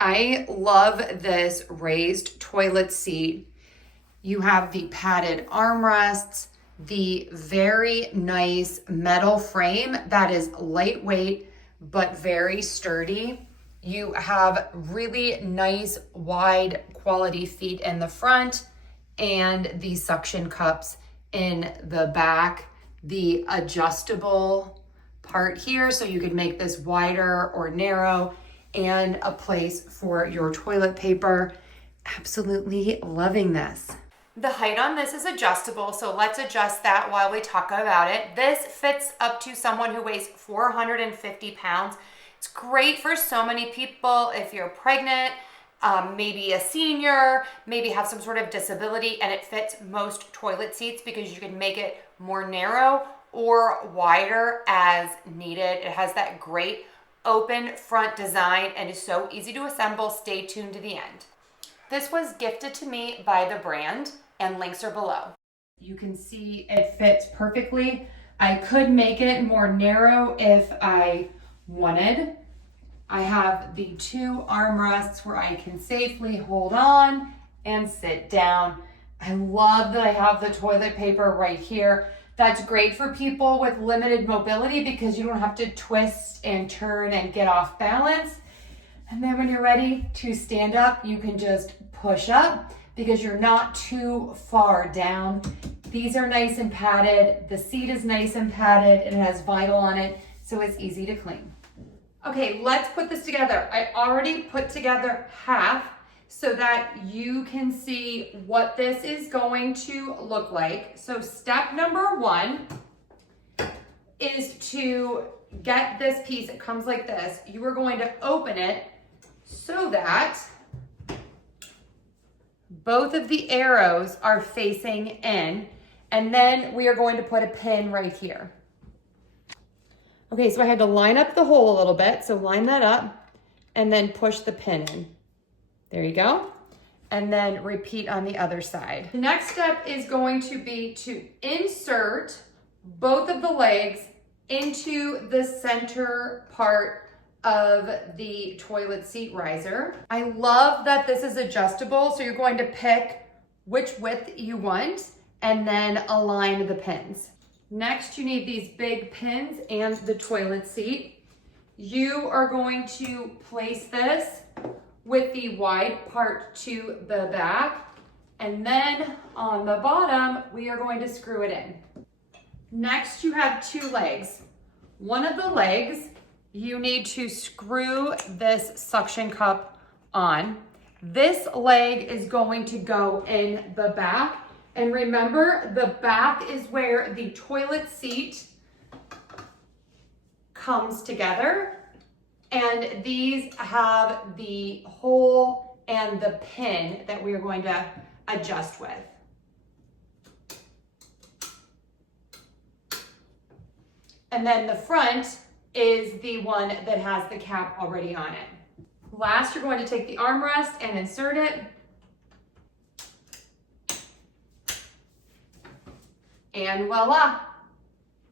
I love this raised toilet seat. You have the padded armrests, the very nice metal frame that is lightweight but very sturdy. You have really nice wide quality feet in the front and the suction cups in the back. The adjustable part here so you could make this wider or narrow, and a place for your toilet paper. Absolutely loving this. The height on this is adjustable, so let's adjust that while we talk about it. This fits up to someone who weighs 450 pounds. It's great for so many people if you're pregnant, maybe a senior, maybe have some sort of disability, and it fits most toilet seats because you can make it more narrow or wider as needed. It has that great open front design and is so easy to assemble. Stay tuned to the end. This was gifted to me by the brand, and links are below. You can see it fits perfectly. I could make it more narrow if I wanted. I have the two armrests where I can safely hold on and sit down. I love that I have the toilet paper right here. That's great for people with limited mobility because you don't have to twist and turn and get off balance. And then when you're ready to stand up, you can just push up because you're not too far down. These are nice and padded. The seat is nice and padded and it has vinyl on it, so it's easy to clean. Okay, let's put this together. I already put together half so that you can see what this is going to look like. So step number one is to get this piece. It comes like this. You are going to open it so that both of the arrows are facing in, and then we are going to put a pin right here. Okay, so I had to line up the hole a little bit, so line that up and then push the pin in. There you go. And then repeat on the other side. The next step is going to be to insert both of the legs into the center part of the toilet seat riser. I love that this is adjustable, so you're going to pick which width you want and then align the pins. Next, you need these big pins and the toilet seat. You are going to place this with the wide part to the back, and then on the bottom, we are going to screw it in. Next, you have two legs. One of the legs, you need to screw this suction cup on. This leg is going to go in the back. And remember, the back is where the toilet seat comes together. And these have the hole and the pin that we are going to adjust with. And then the front is the one that has the cap already on it. Last, you're going to take the armrest and insert it. And voila,